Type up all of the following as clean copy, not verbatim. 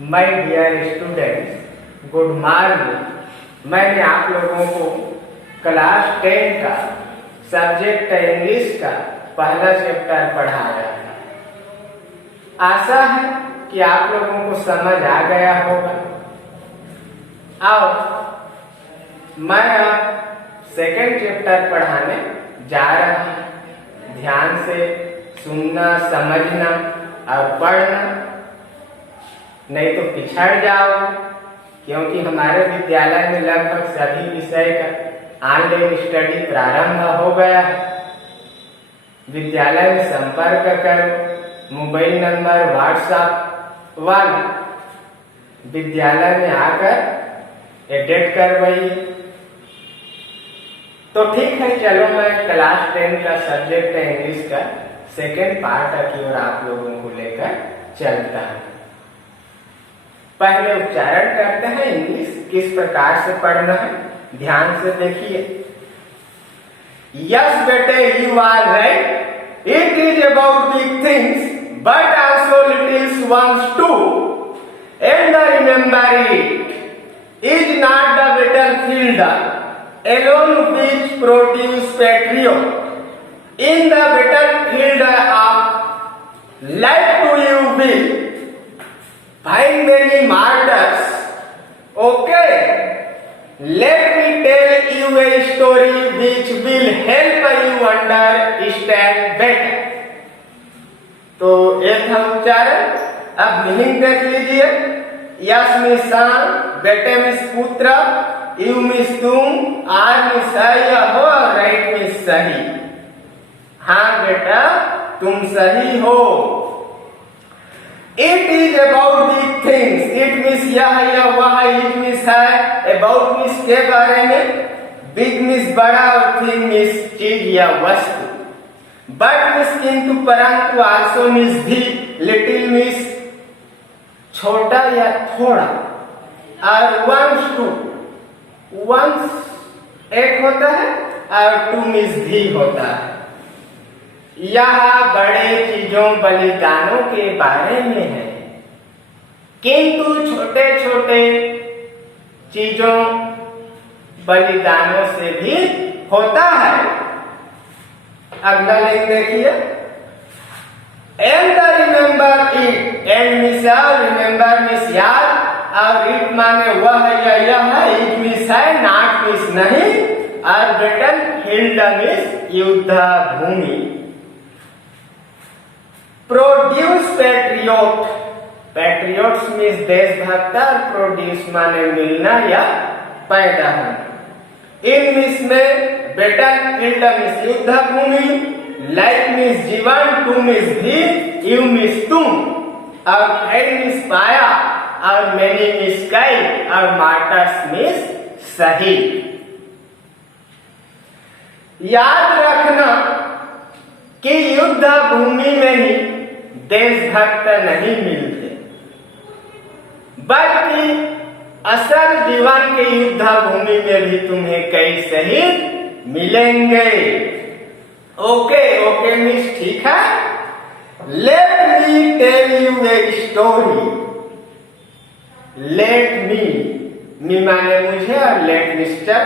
My dear students, good morning. मैंने आप लोगों को क्लास 10 का सब्जेक्ट इंग्लिश का पहला चैप्टर पढ़ाया है। आशा है कि आप लोगों को समझ आ गया होगा। अब मैं अब सेकंड चैप्टर पढ़ाने जा रहा हूं। ध्यान से सुनना, समझना और पढ़ना, नहीं तो पिछड़ जाओ, क्योंकि हमारे विद्यालय में लगभग सभी विषय का ऑनलाइन स्टडी प्रारंभ हो गया है। विद्यालय में संपर्क करो, मोबाइल नंबर व्हाट्सएप वाला विद्यालय में आकर एडिट करवाइए। तो ठीक है, चलो मैं क्लास 10 का सब्जेक्ट इंग्लिश का सेकेंड पार्ट की ओर आप लोगों को लेकर चलता हूं। पहले उच्चारण करते हैं इंग्लिश किस प्रकार से पढ़ना है, ध्यान से देखिए। यस बेटे, you are right. It is about big things but also little ones too, and remember it is not the battlefield alone which produce patriot. In the battlefield of life to you will find many martyrs. Okay, let me tell you a story which will help you understand better. तो एक था उच्चारण। अब meaning देख लीजिए। Yes means सन, बेटे means पुत्र, you means तुम, आर मीन्स सही हो और राइट मीन्स सही। हाँ बेटा, तुम सही हो। It is about big things, it means यह या वह, इट मीन्स है, अबाउट मीन्स के बारे में, बिग मीन्स बड़ा और थिंग मीन्स चीज या वस्तु, बट मीन्स किंतु, परंतु, आल्सो मीन्स भी, लिटिल मीन्स छोटा या थोड़ा, और वंस टू, वंस एक होता है और टू मीन्स भी होता है। यह बड़े चीजों बलिदानों के बारे में है, किंतु छोटे छोटे चीजों बलिदानों से भी होता है। अगला लाइन देखिए। And remember it, and means remember means याद, और इट माने वह या यह है, इट मीन्स है, नॉट मीन्स नहीं, और बैटल फील्ड मीन्स युद्ध भूमि। प्रोड्यूस पैट्रियोट, पैट्रियोट्स मीन्स देशभक्त, और प्रोड्यूस माने मिलना या पैदा होना। इन मीन्स में बैटल फील्ड मीन्स युद्ध भूमि, लाइफ मीन्स जीवन, टू मीन्स भी, यू मीन्स तुम, और फाइंड मीन्स पाया, और मैनी मीन्स कई, और मार्टर्स मीन्स सही। याद रखना कि युद्ध भूमि में ही देशभक्त नहीं मिलते, बल्कि असल जीवन के युद्ध भूमि में भी तुम्हें कई शहीद मिलेंगे। ओके, ओके मीन्स ठीक है। Let me tell you a story. Let me माने मुझे, और लेट मिस्टर,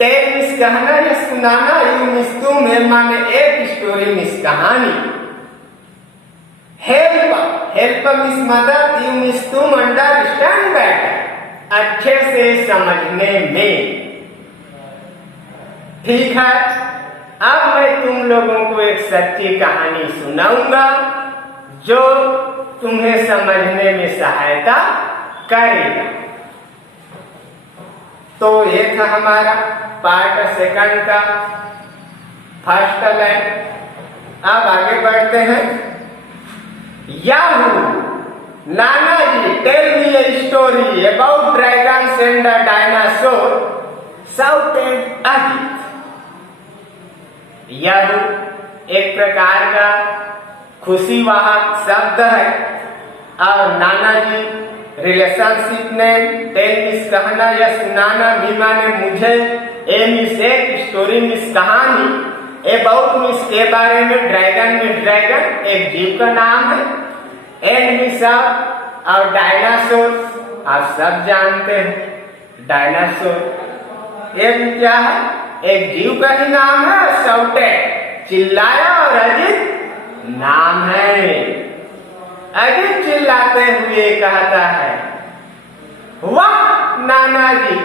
टेल मीन्स कहना या सुनाना, यू मीन्स तुम, माने एक स्टोरी मीन्स कहानी। हेल्प, हेल्प मीन्स मदद, यू मीन्स तुम, अंडरस्टैंड बेटर, अच्छे से समझने में। ठीक है, अब मैं तुम लोगों को एक सच्ची कहानी सुनाऊंगा जो तुम्हें समझने में सहायता करेगा। तो ये था हमारा पार्ट सेकंड का फर्स्ट लाइन। अब आगे बढ़ते हैं। Yahoo, Nana ji, tell me a story about dragons and dinosaur, shouted Ajit. Yahoo एक प्रकार का खुशी वाहक शब्द है, और नाना जी रिलेशनशिप नेम, टेल मीन्स कहना या सुनाना, भी माने मुझे, ए मीन्स एक, स्टोरी मीन्स कहानी, अबाउट मीन्स के बारे में, ड्रैगन मीन्स ड्रैगन एक जीव का नाम है, एंड मीन्स और डायनासोर आप सब जानते हैं। डायनासोर एक क्या है, एक जीव का ही नाम है। सौटे चिल्लाया और अजीत नाम है। अजीत चिल्लाते हुए कहता है, वाह नाना जी,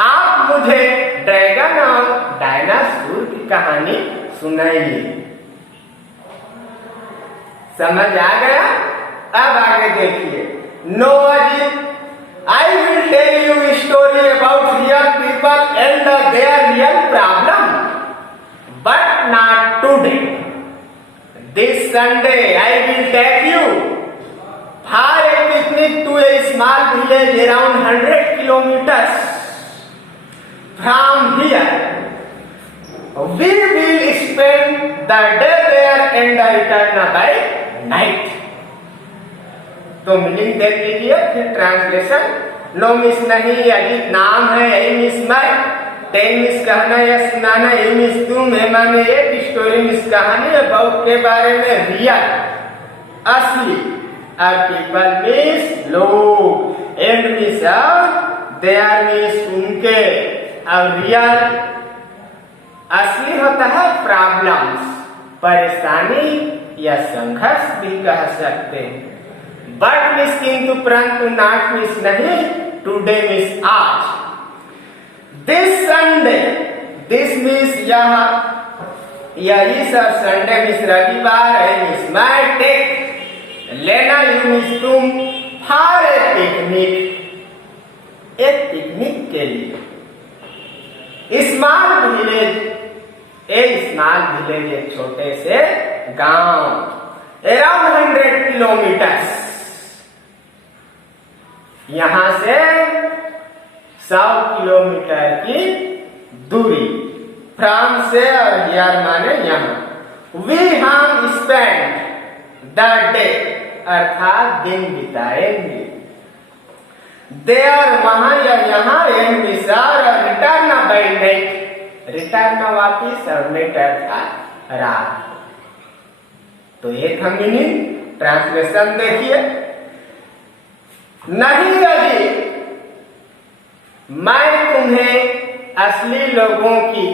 आप मुझे ड्रैगन और डायनासोर की कहानी सुनाइए। समझ आ गया? अब आगे देखिए। No Ajit, I will tell you story about real people and their real problem, but not today. This Sunday I will take you for a picnic to a small village around 100 kilometers from here. We will spend the day there and return by night. तो meaning देख लीजिए, फिर translation. No miss नहीं, अजीत नाम है, यही miss मैं, ten miss कहना या सुनाना, यही मिस तुम है। माने एक स्टोरी मिस कहानी है बहुत के बारे में, रियल असली, और पीपल मीन्स लोग, एंड मीन्स देयर मीन्स उनके, और रियल असली होता है प्रॉब्लम्स, परेशानी या संघर्ष भी कह सकते हैं। बट मीन्स किंतु, परंतु, नॉट मीन्स नहीं, टुडे मीन्स आज। दिस संडे, दिस मीन्स यह इस, और संडे मीन्स रविवार है, मीन्स मैं टेक लेना, यू मीन्स तुम, फॉर ए पिकनिक, एक पिकनिक के लिए। स्मॉल विलेज, एक स्मॉल विलेज, एक छोटे से गांव, अराउंड 100 किलोमीटर्स, यहां से 100 किलोमीटर की दूरी, फ्राम से, और हियर माने यहां। वी हम स्पेंड द डे, अर्थात दिन बिताएंगे, देयर वहां या यहाँ, एंड विसार, और रिटर्न बाय नाइट, रिटर्न वापिस, और नाइट अर्थात रात। तो एक हम मीनिंग ट्रांसलेशन देखिए। नहीं अभी मैं तुम्हें असली लोगों की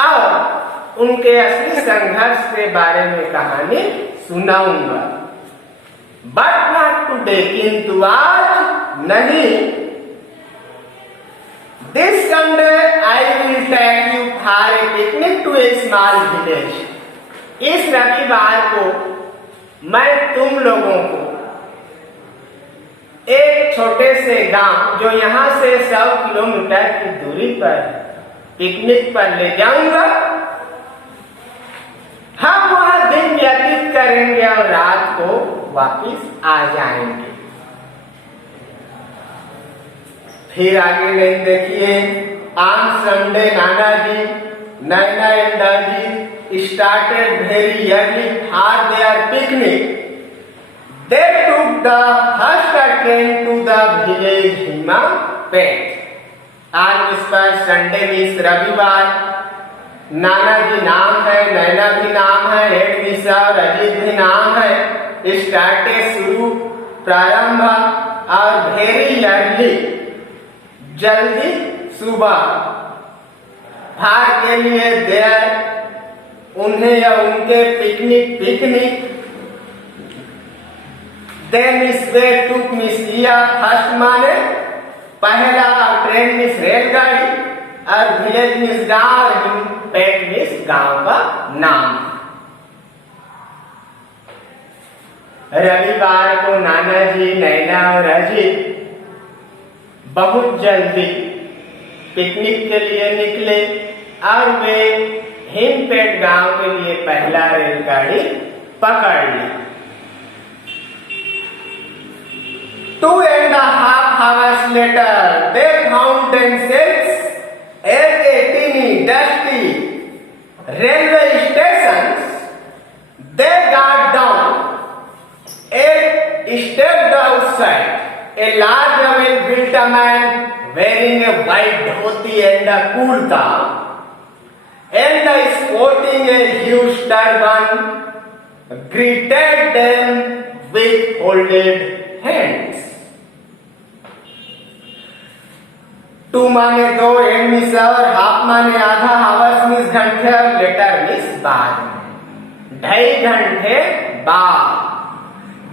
और उनके असली संघर्ष के बारे में कहानी सुनाऊंगा, बट नॉट टुडे, किंतु आज नहीं। This Sunday I will take you for a picnic to a small village. इस रविवार को मैं तुम लोगों को एक छोटे से गांव, जो यहाँ से 100 किलोमीटर की दूरी पर पिकनिक पर ले जाऊंगा। हम वहां दिन व्यतीत करेंगे और रात को वापिस आ जाएंगे। फिर आगे नहीं देखिए। On Sunday Nana ji, Naina and Ajit started very early for their picnic. They took the first train to the village Himapet. आज इस पर संडे मीन्स रविवार, नाना जी नाम है, नैना भी नाम है, हेड मिसा और अजीत भी नाम है। स्टार्टेड शुरू, प्रारंभ, और वेरी अर्ली जल्दी, सुबह। भार के लिए देयर उन्हें या उनके, picnic picnic. They miss way took miss लिया, फर्स्ट माने पहला, और ट्रेन मिस रेलगाड़ी, और विलेज मिस गांव, और पेट मिस गांव का नाम। रविवार को नाना जी, नैना और अजीत बहुत जल्दी पिकनिक के लिए निकले, और वे हिमपेट गांव के लिए पहला रेलगाड़ी पकड़ ली। 2.5 hours later, they found themselves at a teeny, dusty railway station. They got down and stepped outside. A large, well-built man wearing a white dhoti and a kurta, and sporting a huge turban, greeted them with folded hands. Two माने दो, and means और, half माने आधा, hours means घंटे और letter means बाद में, 2.5 घंटे बाद.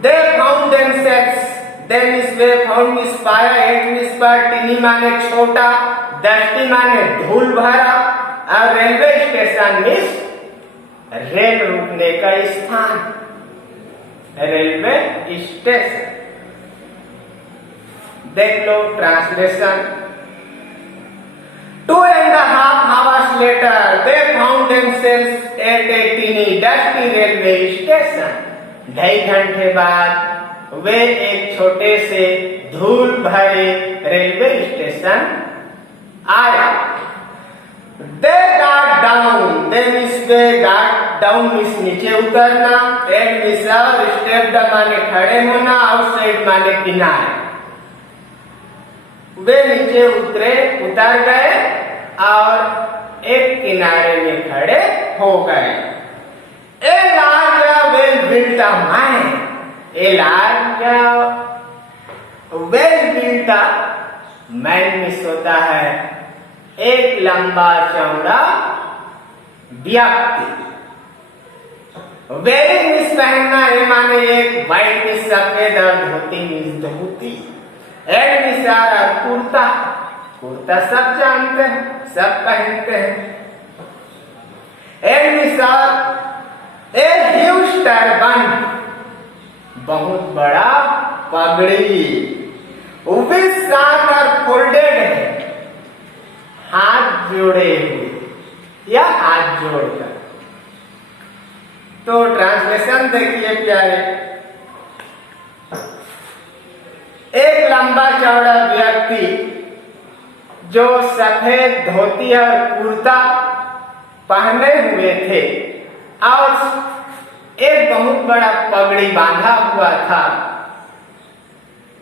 They found themselves, they means they found means पाया, एक मीन्स पर, टीनी माने छोटा, डस्टी माने धूल भरा, और रेलवे स्टेशन मीन्स रेल रुकने का स्थान, रेलवे स्टेशन. देख लो translation. 2.5 hours later, they found themselves at a teeny dusty railway station. 2.5 घंटे बाद वे एक छोटे से धूल भरे रेलवे स्टेशन आया. They got down. They means they got down means नीचे उतरना, and means stepped माने खड़े होना, outside माने किनारे. वे नीचे उतर गए और एक किनारे में खड़े हो गए. A large well built mine. A large well built man miss होता है एक लंबा चौड़ा व्यक्ति. वेयरिंग मिस पहनना है माने एक, व्हाइट मिस सफेद और धोती मिस धोती, एंड मिस और कुर्ता, कुर्ता सब जानते हैं, सब पहनते हैं. एंड मिस और ए ह्यूज टर्बन, बहुत बड़ा पगड़ी, विद साथ और फोल्डेड है, हाथ जोड़े हुए या हाथ जोड़कर. तो ट्रांसलेशन देखिए प्यारे. एक लंबा चौड़ा व्यक्ति जो सफेद धोती और कुर्ता पहने हुए थे और एक बहुत बड़ा पगड़ी बांधा हुआ था,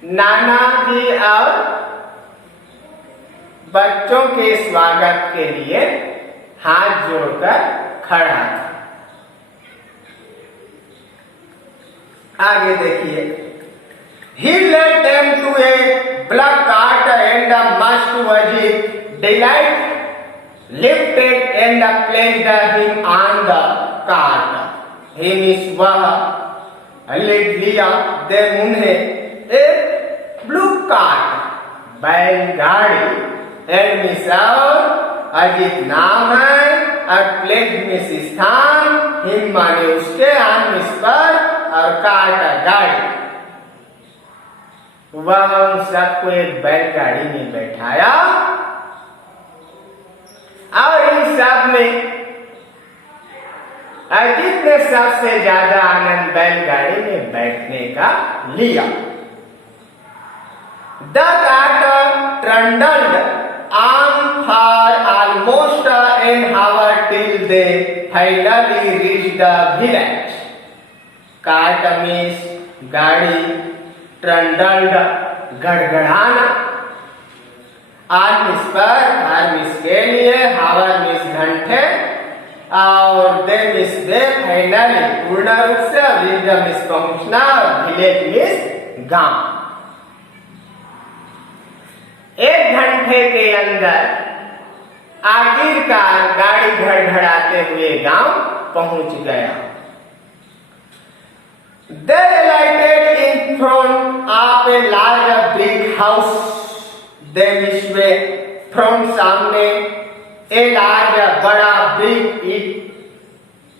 नाना जी और बच्चों के स्वागत के लिए हाथ जोड़कर खड़ा था. आगे देखिए. He led them to a black cart and must was delight lifted and placed him on the cart. Him is वह लेट लिया दे उन्हें एक ब्लू कार्ट बैलगाड़ी, एंड मिस और अजित नाम है और प्लेस मिस स्थान, हिम माने उसके, आन मिस पर और कार्ट गाड़ी. वह उन सबको एक बैलगाड़ी में बैठाया और इन सब में अजित ने सबसे ज्यादा आनंद बैलगाड़ी में बैठने का लिया. The cart trundled on for almost an hour till they finally reached the village. Cart means गाड़ी, ट्रंडल्ड गड़गड़ाना, आर्मिस पर, आर्मिस के लिए, हावर मिस घंटे, और दे मिस दे फाइनली पूर्ण रूप से, विलेज मिस पहुंचना, और विलेज मिस गांव. 1 घंटे के अंदर आखिरकार गाड़ी घड़घड़ाते हुए गांव पहुंच गया. They alighted in front of a large brick house. They विश्वे फ्रंट सामने ए लार्ज बड़ा ब्रिक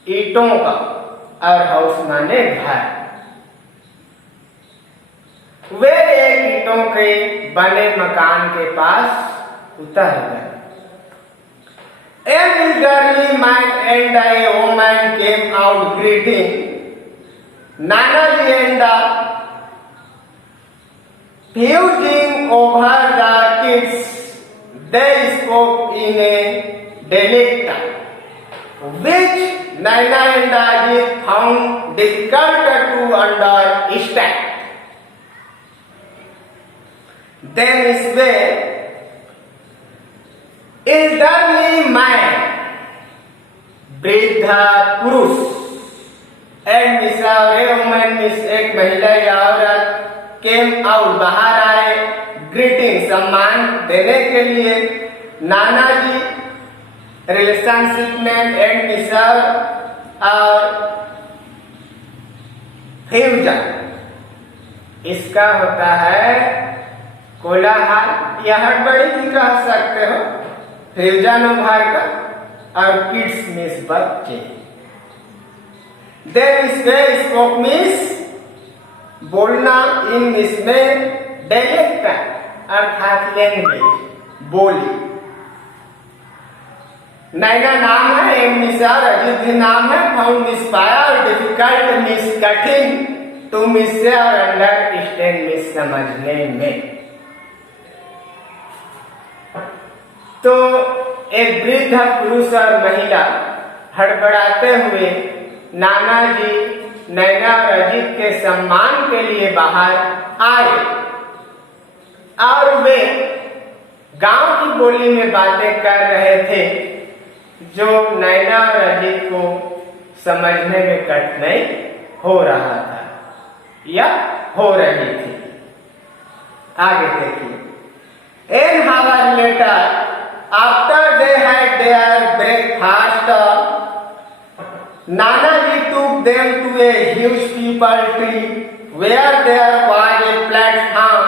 ईटों का, और हाउस माने घर. वे एक ईटों के बने मकान के पास उतर गए. A elderly man and a woman came out greeting. Nanaji and fusing over the kids, they spoke in a dialect which Nana and Ajit found difficult to understand. Then is where elderly man, वृद्ध पुरुष, and miss woman miss एक महिला या औरत, came out, बाहर आए, greeting, सम्मान देने के लिए। नाना जी रिलेशनशिप नेम एंड मिसर और फ्यूजन, इसका होता है कोलाहल या हड़बड़ी भी कह सकते हो। फ्यूजन उभार का और किड्स मीन्स बच्चे। देन इसमें स्पोक मीन्स बोलना, इन इसमें डायलेक्ट अर्थात लैंग्वेज, बोली। नैना नाम है, एम निसार अजीत भी नाम है। फाउंड मिस पाया और डिफिकल्ट मिस कठिन, टू मिस से और अंडरस्टैंड मिस समझने में। तो एक वृद्ध पुरुष और महिला हड़बड़ाते हुए नाना जी नैना और अजीत के सम्मान के लिए बाहर आए और वे गांव की बोली में बातें कर रहे थे जो नैना और अजीत को समझने में कठिनाई हो रहा था या हो रही थी। आगे देखिए। An hour later after they had their breakfast, Nana ji took them to a huge peepal tree where there was a platform.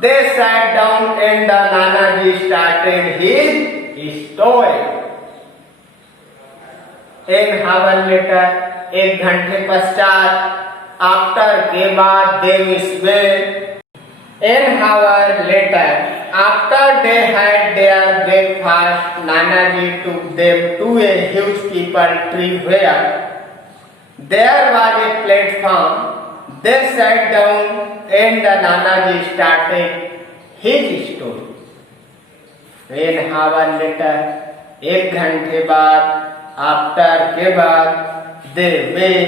They sat down and the Nana ji started his story. An hour later, एक घंटे पश्चात, after के बाद, they were an hour later, after they had their breakfast, Nana ji took them to a huge peepal tree where there was a platform. They sat down and the Nana ji started his story. An hour later, एक घंटे बाद, after के बाद, they were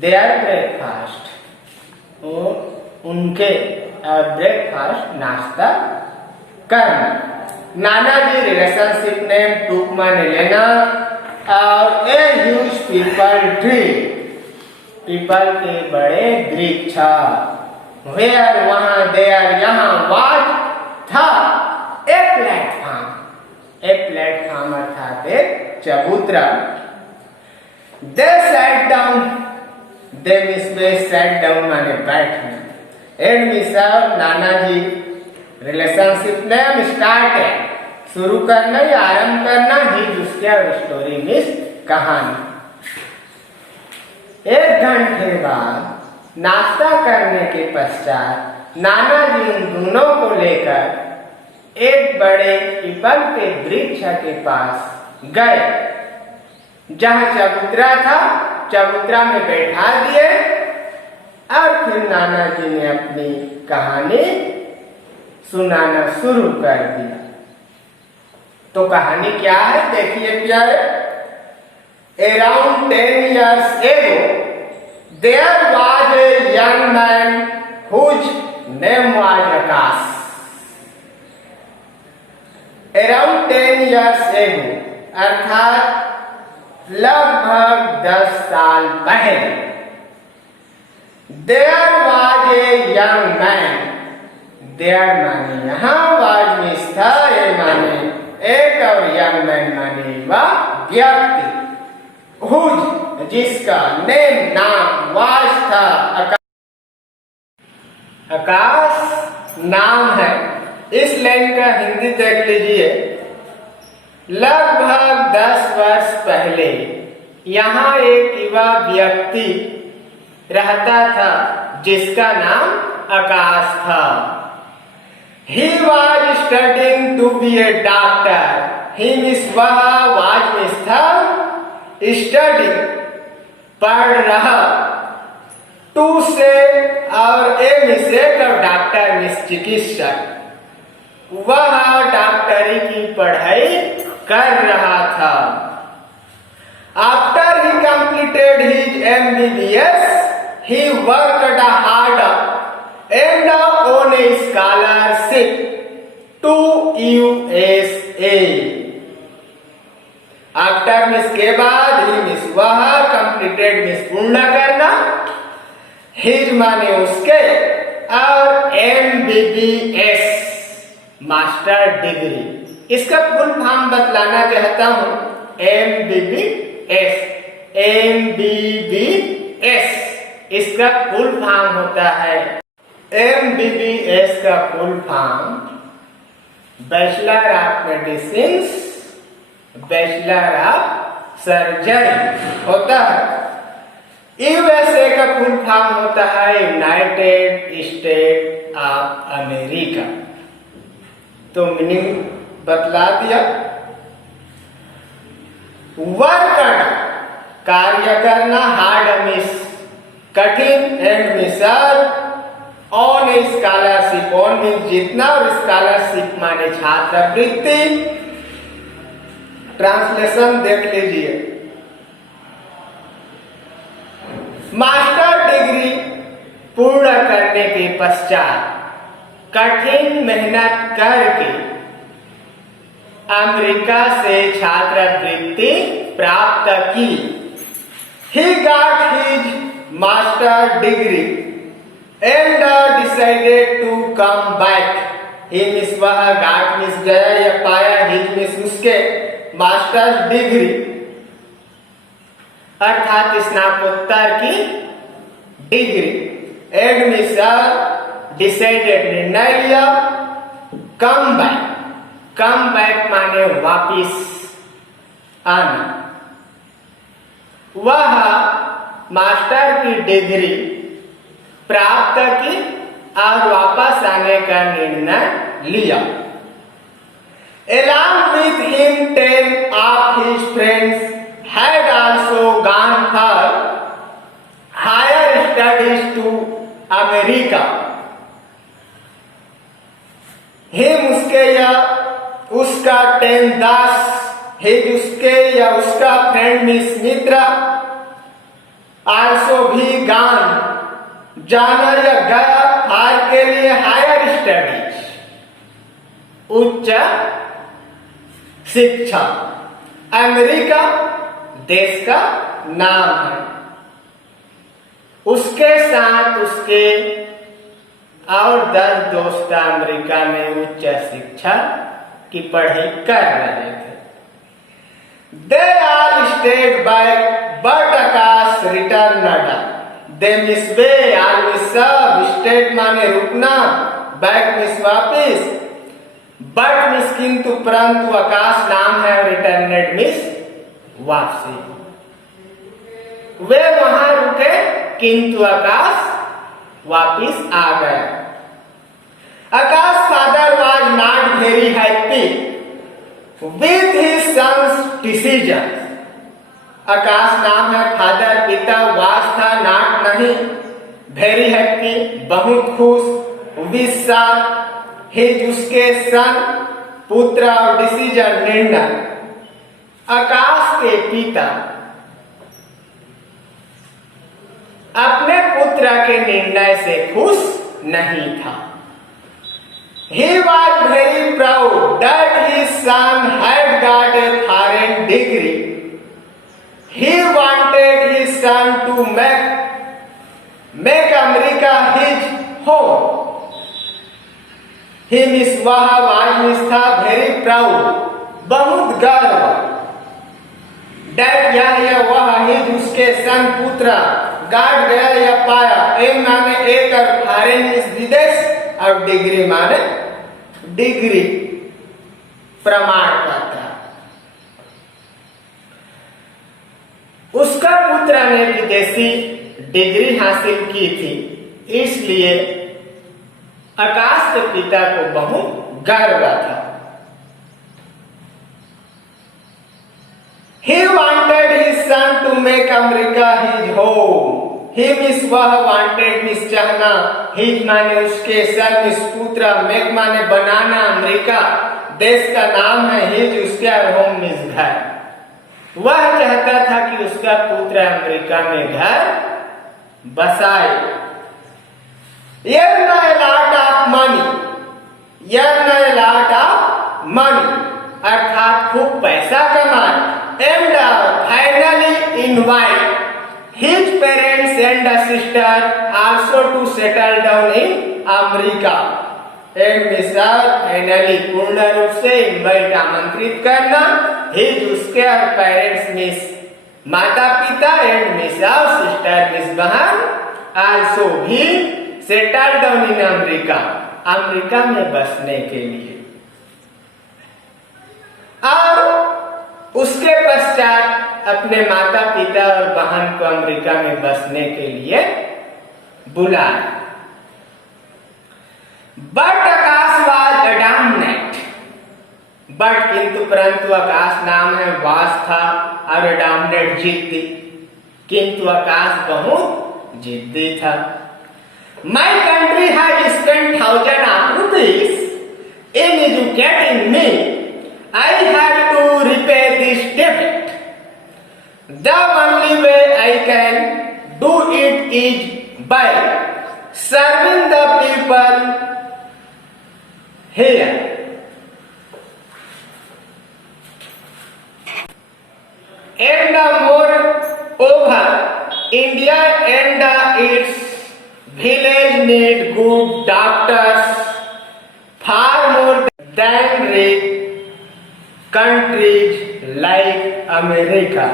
their breakfast. उनके breakfast नाश्ता करना। नाना जी relationship name टूक माने लेना और a huge people tree, people के बड़े वृक्ष। वेयर वहां, देयर यहाँ, वाज था ए प्लेटफॉर्म, ए प्लेटफॉर्म अर्थात एक चबूतरा। They sat down, they means they sat down माने बैठना। एंड मिसर नाना जी रिलेशनशिप नेम स्टार्टेड, शुरू करना या आरंभ करना, ही उसके और स्टोरी मिस कहानी। एक घंटे बाद नाश्ता करने के पश्चात नाना जी उन दोनों को लेकर एक बड़े पीपल के वृक्ष के पास गए जहां चबूतरा था। चबूतरा में बैठा दिए और फिर नाना जी ने अपनी कहानी सुनाना शुरू कर दिया। तो कहानी क्या है देखिए प्यारे। Around 10 years ago, there was a young man whose name was Akash. Around 10 years ago, अर्थात लगभग 10 साल पहले, there was a young man. there माने यहाँ, was मीन्स था, ए माने एक और young man माने वह व्यक्ति, whose जिसका नेम नाम was था आकाश नाम है। इस लाइन का हिंदी देख लीजिए। लगभग 10 वर्ष पहले यहाँ एक युवा व्यक्ति रहता था जिसका नाम आकाश था। He was studying to be a doctor. He means वह, was means था, study पढ़ रहा, to से और a means एक और डॉक्टर means चिकित्सक। वह डॉक्टरी की पढ़ाई कर रहा था। After he completed his MBBS, he worked hard and on a scholarship to USA. After means के बाद, ही मीन्स वह, completed मीन्स पूर्ण करना, his माने उसके और MBBS मास्टर डिग्री, इसका फुल फॉर्म बतलाना चाहता हूं। MBBS इसका फुल फॉर्म होता है, MBBS का full form bachelor of medicine, bachelor of surgery होता है। USA का फुल फॉर्म होता है यूनाइटेड स्टेट ऑफ अमेरिका। तो मीनिंग बतला दिया। वर्क करना, कार्य करना, हार्ड मिस, कठिन, एंड मिसल, ऑन स्कॉलरशिप, ऑन मीन जितना, और स्कॉलरशिप माने छात्रवृत्ति। ट्रांसलेशन देख लीजिए। मास्टर डिग्री पूर्ण करने के पश्चात कठिन मेहनत करके अमेरिका से छात्रवृत्ति प्राप्त की। He got his master degree and decided to come back. He means वह got means गया या पाया, he means उसके मास्टर डिग्री अर्थात स्नातकोत्तर की डिग्री। एंड मिस डिसाइडेड निर्णय लिया, कम बैक, कम बैक माने वापिस आना। वह मास्टर की डिग्री प्राप्त की और वापस आने का निर्णय लिया। Along with him, 10 of his friends had also gone for higher studies to America. Him उसके या उसका 10 उसके या उसका फ्रेंड मिस मित्रा आल्सो भी गॉन जाना या गया हार के लिए हायर स्टडीज उच्च शिक्षा। अमेरिका देश का नाम है। उसके साथ उसके और 10 दोस्त अमेरिका में उच्च शिक्षा की पढ़ाई कर रहे थे। They all stayed back, but Akash returned. They miss way, always सब stayed माने रुकना, back मिस वापिस, but मिस किंतु परंतु आकाश नाम है, returned मिस वापसी। वे वहां रुके किंतु आकाश वापिस आ गया। आकाश father was not very happy with his son's decision. आकाश नाम है, फादर पिता, वास था, नाट नहीं, वेरी हैप्पी बहुत खुश, विद सन हिज उसके सन पुत्र और डिसीजन निर्णय। आकाश के पिता अपने पुत्र के निर्णय से खुश नहीं था। He was very proud that his son had got a foreign degree. He wanted his son to make America his home. He means वह was था very proud, बहुत गर्व। That यह वह his उसके सन पुत्र गाट गया या पाया। ए माने एक और फॉरेन मीन्स विदेश और डिग्री माने डिग्री प्रमाण पत्र। उसका पुत्र ने विदेशी डिग्री हासिल की थी, इसलिए आकाश के पिता को बहुत गर्व था। He wanted his son to make America his home. He means वह wanted means चाहना, his माने उसके, son means पुत्र, make माने बनाना, अमेरिका देश का नाम है, his उसके और home means घर। वह चाहता था कि उसका पुत्र अमेरिका में घर बसाए। Earn a lot of money, earn a lot of money अर्थात खूब पैसा कमाए। And finally invite his parents send a sister also to settle down in America. And मिसाल फाइनली पूर्ण रूप से इनवाइट आमंत्रित करना हिज उसके और पेरेंट्स मिस माता पिता एंड मिसाल सिस्टर मिस बहन आल्सो भी settle down in America, America में बसने के लिए। और उसके पश्चात अपने माता पिता और बहन को अमेरिका में बसने के लिए बुलाया। बट आकाश वाज अडामनेट, बट किंतु परंतु आकाश नाम है वास था और अडामनेट जिद्दी, किंतु आकाश बहुत जिद्दी था। My country has spent 1000 of rupees in educating me, I have to repay this debt. The only way I can do it is by serving the people here. And moreover, India and its village need good doctors far more than rich countries like America.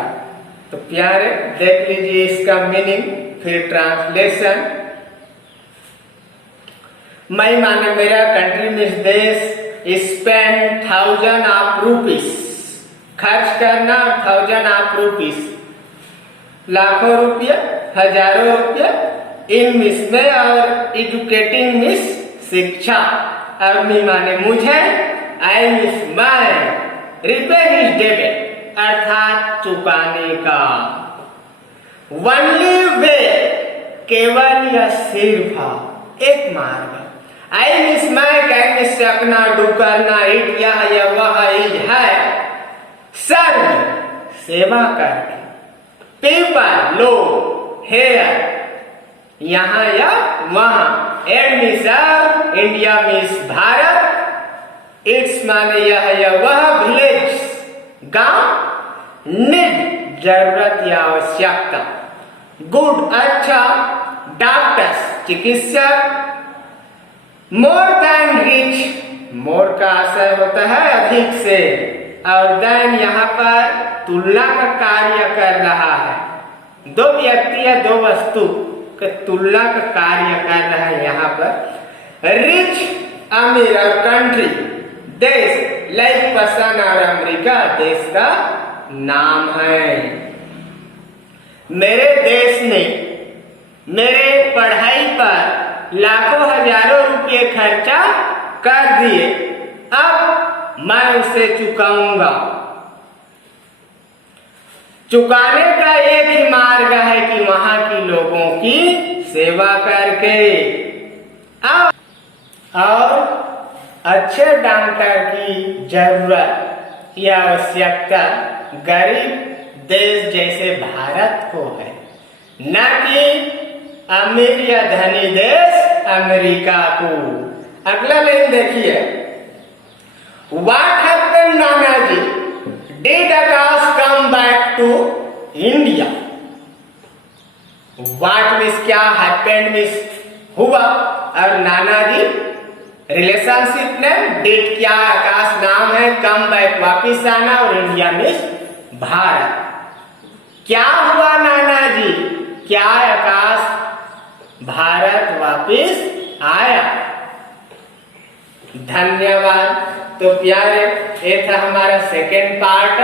तो प्यारे देख लीजिए इसका meaning, फिर translation. मैं माने मेरा country में देश स्पेंड 1000 of rupees, खर्च करना 1000 of rupees, लाखों रुपया, हजारों रुपया, इन मिस में और एजुकेटिंग मिस शिक्षा, और मी माने मुझे, आई मिस मैं, रिपे हिज डेबिट अर्थात चुकाने का। वनली वे केवल या सिर्फ एक मार्ग, आई मिस मैं कहने से अपना डू करना, इट या वह इज है सर्व सेवा करके, पीपल लोग, हेयर यहाँ या वहां, and miss India miss Bharat, it's माने यह या वह, विलेज गांव, नीड जरूरत या आवश्यकता, गुड अच्छा, डॉक्टर्स चिकित्सक, मोर देन रिच, मोर का आशय होता है अधिक से, और देन यहाँ पर तुलना का कार्य कर रहा है, दो व्यक्ति या दो वस्तु के तुलना का कार्य कर रहा है यहाँ पर। रिच अमीर और कंट्री देश, लाइक पसन और अमेरिका देश का नाम है। मेरे देश ने मेरे पढ़ाई पर लाखों हजारों रुपये खर्चा कर दिए, अब मैं उसे चुकाऊंगा। चुकाने का एक ही मार्ग है कि वहां की लोगों की सेवा करके, और अच्छे डॉक्टर की जरूरत या आवश्यकता गरीब देश जैसे भारत को है, न कि अमीर या धनी देश अमेरिका को। अगला लाइन देखिए, what happened Nanaji, did Akash come back to India. What means क्या, हैपेंड मीन्स हुआ, और नानाजी रिलेशनशिप नेम, डिड क्या आकाश नाम है, कम बैक वापिस आना, और इंडिया मीन्स भारत। क्या हुआ नानाजी, क्या आकाश भारत वापिस आया। धन्यवाद। तो प्यारे, ये था हमारा सेकेंड पार्ट।